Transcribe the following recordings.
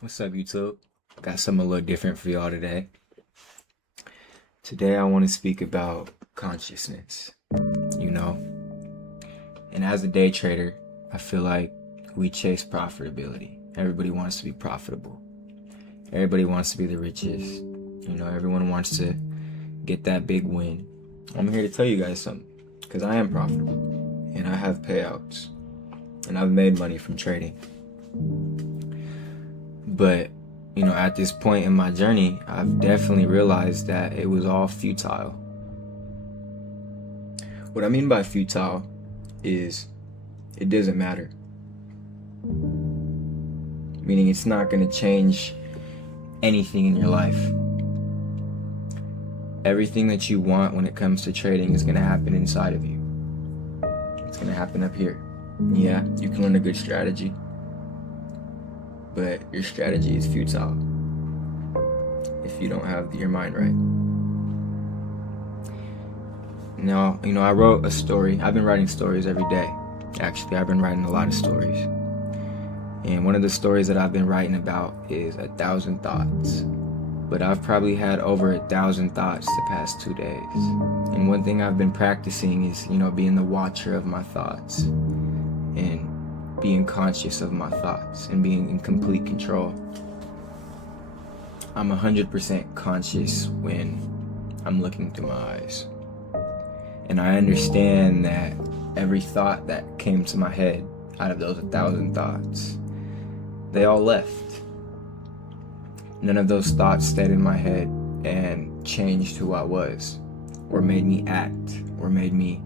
What's up, YouTube? Got something a little different for y'all today. Today, I want to speak about consciousness, you know? And as a day trader, I feel like we chase profitability. Everybody wants to be profitable. Everybody wants to be the richest. Everyone wants to get that big win. I'm here to tell you guys something, because I am profitable, and I have payouts, and I've made money from trading. But at this point in my journey, I've definitely realized that it was all futile. What I mean by futile is it doesn't matter. Meaning it's not going to change anything in your life. Everything that you want when it comes to trading is going to happen inside of you. It's going to happen up here. Yeah, you can learn a good strategy, but your strategy is futile if you don't have your mind right. Now, I wrote a story. I've been writing stories every day. Actually, I've been writing a lot of stories. And one of the stories that I've been writing about is 1,000 thoughts. But I've probably had over 1,000 thoughts the past 2 days. And one thing I've been practicing is, being the watcher of my thoughts and being conscious of my thoughts and being in complete control. I'm 100% conscious when I'm looking through my eyes. And I understand that every thought that came to my head out of those 1,000 thoughts, they all left. None of those thoughts stayed in my head and changed who I was, or made me act, or made me,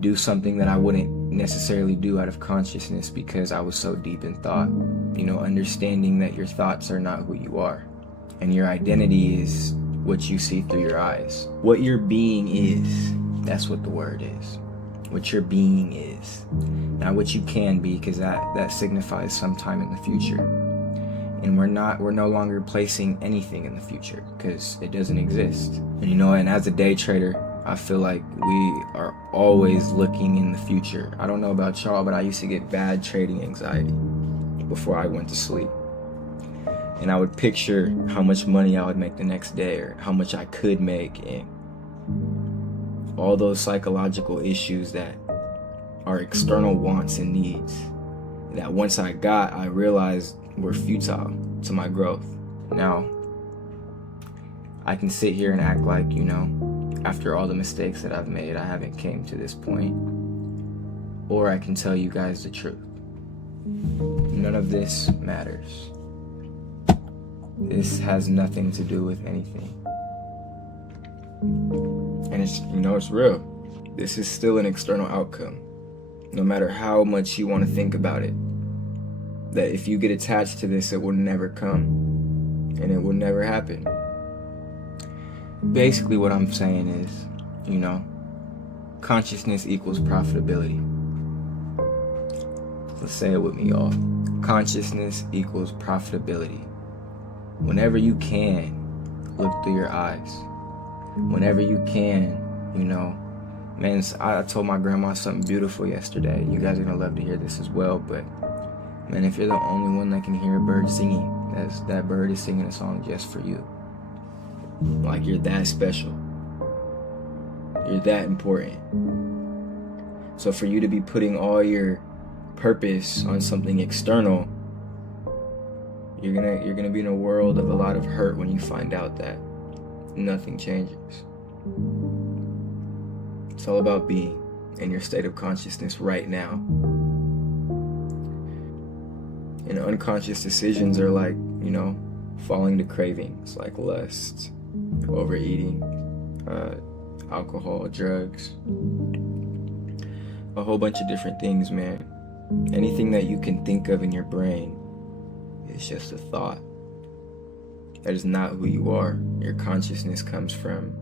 do something that I wouldn't necessarily do out of consciousness because I was so deep in thought. Understanding that your thoughts are not who you are, and your identity is what you see through your eyes. What your being is, that's what the word is. What your being is, not what you can be, because that signifies sometime in the future. And we're no longer placing anything in the future because it doesn't exist. And as a day trader, I feel like we are always looking in the future. I don't know about y'all, but I used to get bad trading anxiety before I went to sleep. And I would picture how much money I would make the next day, or how much I could make, and all those psychological issues that are external wants and needs that once I realized were futile to my growth. Now, I can sit here and act like, after all the mistakes that I've made, I haven't came to this point. Or I can tell you guys the truth. None of this matters. This has nothing to do with anything. And it's real. This is still an external outcome. No matter how much you want to think about it, that if you get attached to this, it will never come, and it will never happen. Basically, what I'm saying is, consciousness equals profitability. Let's say it with me, y'all. Consciousness equals profitability. Whenever you can, look through your eyes. Whenever you can, man, I told my grandma something beautiful yesterday. You guys are gonna love to hear this as well, but man, if you're the only one that can hear a bird singing, that bird is singing a song just for you. Like, you're that special. You're that important. So for you to be putting all your purpose on something external, you're gonna be in a world of a lot of hurt when you find out that nothing changes. It's all about being in your state of consciousness right now. And unconscious decisions are like, falling to cravings like lust, overeating, alcohol, drugs, a whole bunch of different things, man. Anything that you can think of in your brain is just a thought. That is not who you are. Your consciousness comes from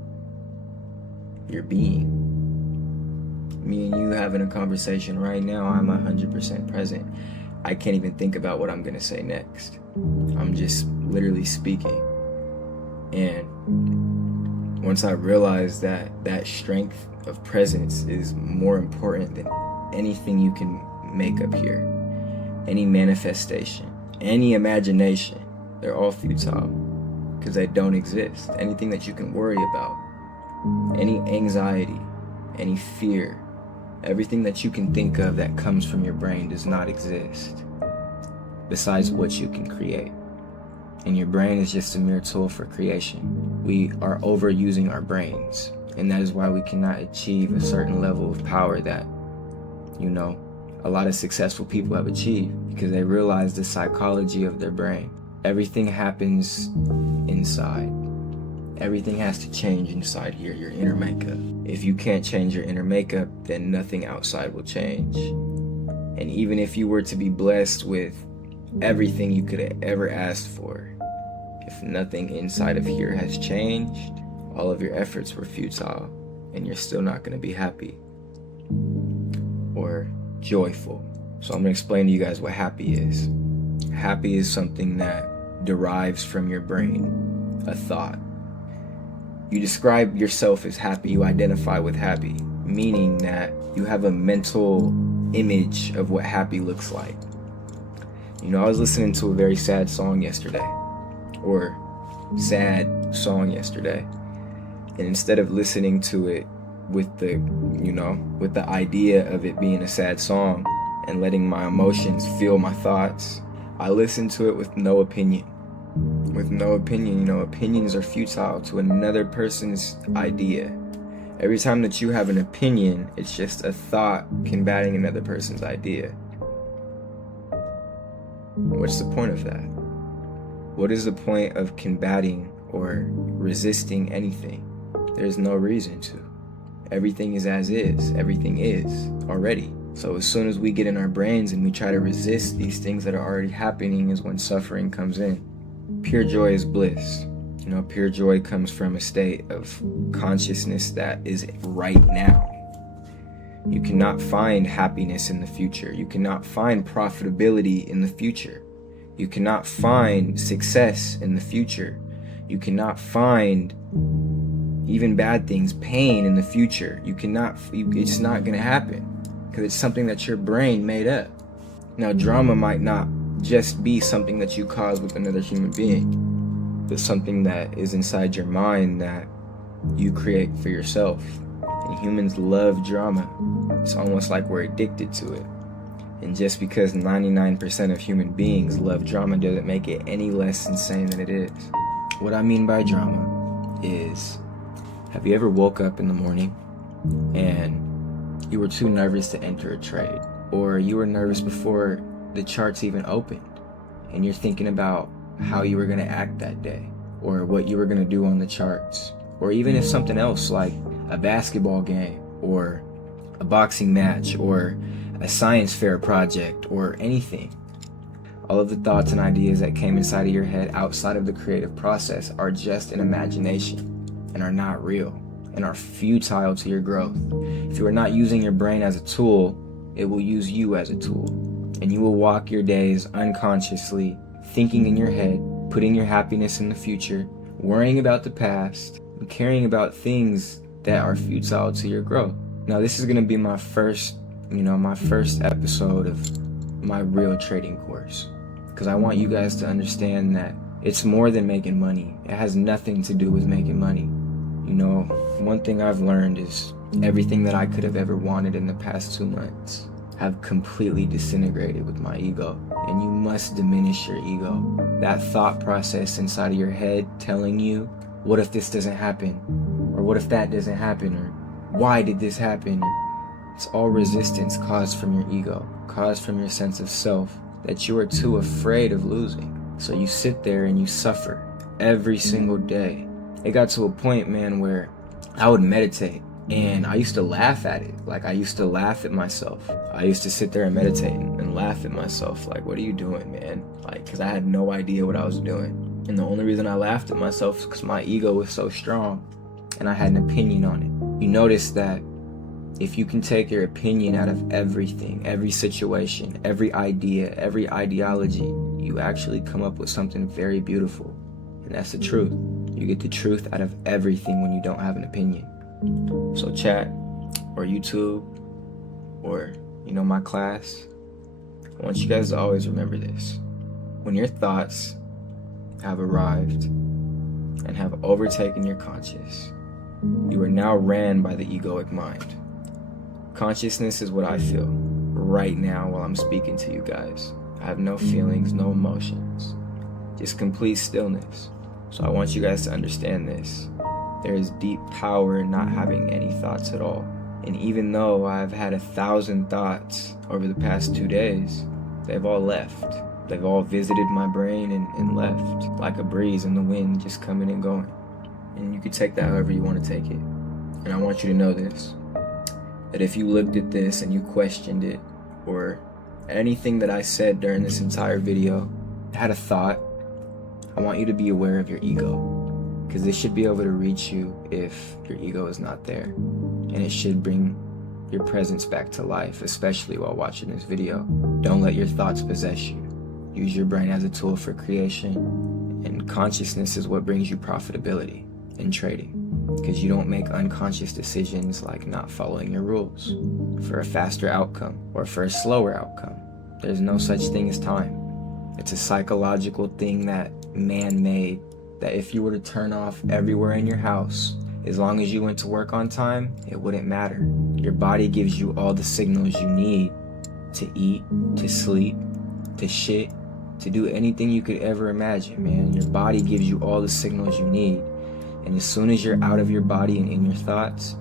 your being. Me and you having a conversation right now, I'm 100% present. I can't even think about what I'm gonna say next. I'm just literally speaking. And once I realized that strength of presence is more important than anything you can make up here, any manifestation, any imagination, they're all futile because they don't exist. Anything that you can worry about, any anxiety, any fear, everything that you can think of that comes from your brain does not exist besides what you can create. And your brain is just a mere tool for creation. We are overusing our brains, and that is why we cannot achieve a certain level of power that, a lot of successful people have achieved, because they realize the psychology of their brain. Everything happens inside. Everything has to change inside here, your inner makeup. If you can't change your inner makeup, then nothing outside will change. And even if you were to be blessed with everything you could have ever asked for, if nothing inside of here has changed, all of your efforts were futile, and you're still not going to be happy or joyful. So I'm going to explain to you guys what happy is. Happy is something that derives from your brain, a thought. You describe yourself as happy, you identify with happy, meaning that you have a mental image of what happy looks like. I was listening to a very sad song yesterday, and instead of listening to it with the idea of it being a sad song and letting my emotions feel my thoughts, I listened to it with no opinion. Opinions are futile to another person's idea. Every time that you have an opinion, it's just a thought combating another person's idea. What's the point of that? What is the point of combating or resisting anything? There's no reason to. Everything is as is. Everything is already. So as soon as we get in our brains and we try to resist these things that are already happening is when suffering comes in. Pure joy is bliss. Pure joy comes from a state of consciousness that is right now. You cannot find happiness in the future. You cannot find profitability in the future. You cannot find success in the future. You cannot find even bad things, pain in the future. It's not going to happen because it's something that your brain made up. Now, drama might not just be something that you cause with another human being. It's something that is inside your mind that you create for yourself. And humans love drama. It's almost like we're addicted to it. And just because 99% of human beings love drama doesn't make it any less insane than it is. What I mean by drama is, have you ever woke up in the morning and you were too nervous to enter a trade? Or you were nervous before the charts even opened, and you're thinking about how you were going to act that day, or what you were going to do on the charts, or even if something else like a basketball game, or a boxing match, or a science fair project, or anything. All of the thoughts and ideas that came inside of your head outside of the creative process are just an imagination and are not real and are futile to your growth. If you are not using your brain as a tool, it will use you as a tool. And you will walk your days unconsciously, thinking in your head, putting your happiness in the future, worrying about the past, and caring about things that are futile to your growth. Now, this is going to be my first episode of my real trading course, because I want you guys to understand that it's more than making money. It has nothing to do with making money. One thing I've learned is everything that I could have ever wanted in the past 2 months have completely disintegrated with my ego. And you must diminish your ego. That thought process inside of your head telling you, what if this doesn't happen? Or what if that doesn't happen? Or why did this happen? It's all resistance caused from your ego, caused from your sense of self that you are too afraid of losing. So you sit there and you suffer every single day. It got to a point, man, where I would meditate. And I used to laugh at it. I used to laugh at myself. I used to sit there and meditate and laugh at myself. What are you doing, man? Because I had no idea what I was doing. And the only reason I laughed at myself is because my ego was so strong and I had an opinion on it. You notice that if you can take your opinion out of everything, every situation, every idea, every ideology, you actually come up with something very beautiful. And that's the truth. You get the truth out of everything when you don't have an opinion. So chat or YouTube or my class, I want you guys to always remember this. When your thoughts have arrived and have overtaken your conscious, you are now ran by the egoic mind. Consciousness is what I feel right now while I'm speaking to you guys. I have no feelings, no emotions, just complete stillness. So I want you guys to understand this. There is deep power in not having any thoughts at all. And even though I've had 1,000 thoughts over the past 2 days, they've all left. They've all visited my brain and left, like a breeze in the wind, just coming and going. And you can take that however you want to take it. And I want you to know this, that if you looked at this and you questioned it, or anything that I said during this entire video, had a thought, I want you to be aware of your ego, because this should be able to reach you if your ego is not there. And it should bring your presence back to life, especially while watching this video. Don't let your thoughts possess you. Use your brain as a tool for creation, and consciousness is what brings you profitability in trading, because you don't make unconscious decisions like not following your rules for a faster outcome or for a slower outcome. There's no such thing as time. It's a psychological thing that man made, that if you were to turn off everywhere in your house, as long as you went to work on time, it wouldn't matter. Your body gives you all the signals you need to eat, to sleep, to shit, to do anything you could ever imagine, man. Your body gives you all the signals you need. And as soon as you're out of your body and in your thoughts,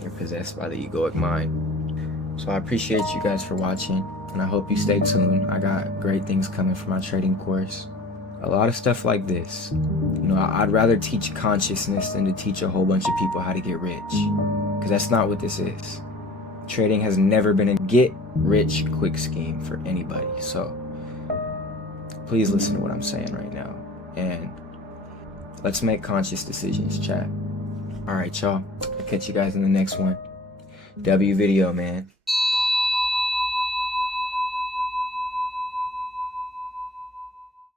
you're possessed by the egoic mind. So I appreciate you guys for watching, and I hope you stay tuned. I got great things coming for my trading course. A lot of stuff like this. You know, I'd rather teach consciousness than to teach a whole bunch of people how to get rich, because that's not what this is. Trading has never been a get rich quick scheme for anybody. So please listen to what I'm saying right now, and let's make conscious decisions, chat. All right, y'all. I'll catch you guys in the next one. W video, man.